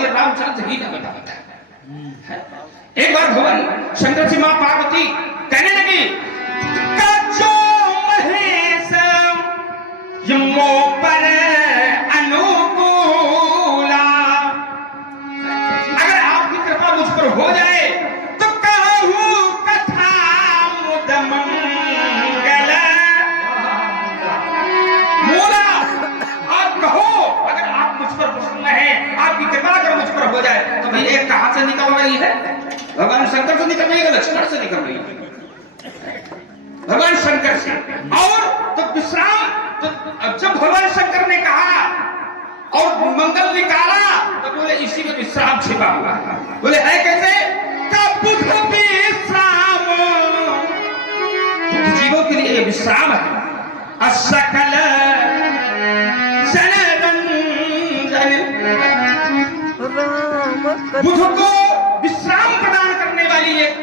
ये रामचंद्र ही न बताता है। एक बार भगवान शंकर से मां पार्वती कहने लगी, कच्चो महेश यमो पर अनुकूला, अगर आपकी कृपा मुझ पर हो जाए तो कहूं कथा मुद मंगल मूला। आप कहो, अगर आप मुझ पर प्रसन्न हैं, आपकी कृपा अगर मुझ पर हो जाए तो भाई एक कहां से निकल रही है? भगवान शंकर से निकल रही है, लक्ष्मण से निकल रही है, भगवान शंकर से। और तो विश्राम, तो जब भगवान शंकर ने कहा और मंगल निकाला तो बोले इसी में विश्राम छिपा हुआ है। बोले है कैसे? का बुध विश्राम, बुद्ध जीवों के लिए ये विश्राम है। असकल बुध को विश्राम प्रदान करने वाली एक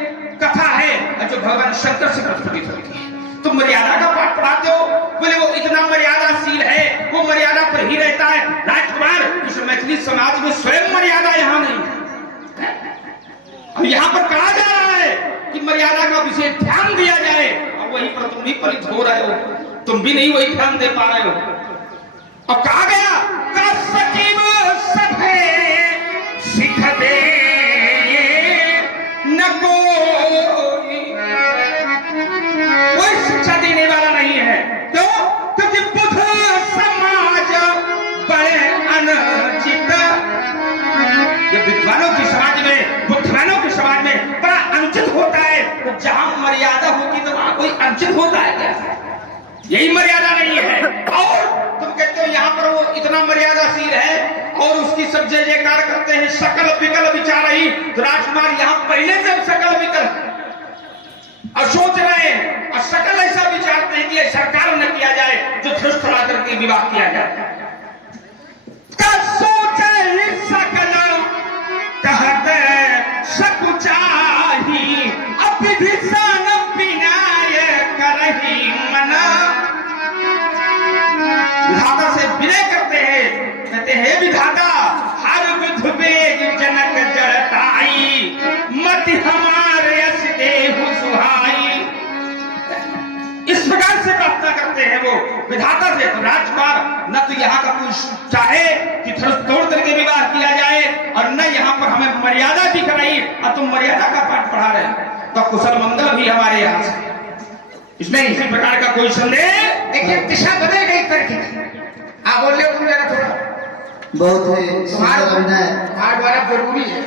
कथा है जो भगवान शंकर से प्रस्फुटित होती है। तुम मर्यादा का पाठ पढ़ाते हो, बोले वो इतना मर्यादाशील है, वो मर्यादा पर ही रहता है। राजकुमार, इस मैथिली समाज में स्वयं मर्यादा यहाँ नहीं है। और यहाँ पर कहा जा रहा है कि मर्यादा का विशेष ध्यान दिया जाए, और वहीं पर तुम भी पलित हो रहे हो, तुम भी नहीं वही ध्यान दे पा रहे हो। और कहा गया का सचिव सभे सिख दे न कोई शिक्षा देने वाला नहीं है। क्यों? क्योंकि बुध समाज बड़े अनुचित, जब विद्वानों की समाज में, बुद्धिमानों की समाज में बड़ा अनुचित होता है, तो जहां मर्यादा होती तो वहां कोई अनुचित होता है क्या? यही मर्यादा नहीं है। और तुम कहते हो यहाँ पर वो इतना मर्यादाशील है और उसकी सब जय जयकार करते हैं, सकल विकल विचार ही। तो राजकुमार यहाँ पहले से सकल विकल और सोच रहे हैं, और सकल ऐसा विचारते हैं कि ऐसा कार्य न किया जाए जो धृष्टरा करके विवाह किया जाए। सकल कहते सकुचाही अभिधिसान विनाय करही मना। विधाता से विनय करते हैं, कहते हैं विधाता हर विध वेग जनक जड़ताई मति हमारे यश देहु सुहाई। इस प्रकार से प्रार्थना करते हैं वो विधाता से। तो राजकुमार न तो यहाँ का कोई चाहे कि धनुष तोड़ करके विवाह किया जाए, और न यहाँ पर हमें मर्यादा दिख रही, और तुम मर्यादा का पाठ पढ़ा रहे हैं। तो कुशल मंगल भी हमारे यहाँ से, इसमें इसी प्रकार का कोई संदेह। देखिए दिशा बदल गई करके आप बोल रहे थोड़ा बहुत ही सुंदर अभिनय हमारे द्वारा जरूरी है।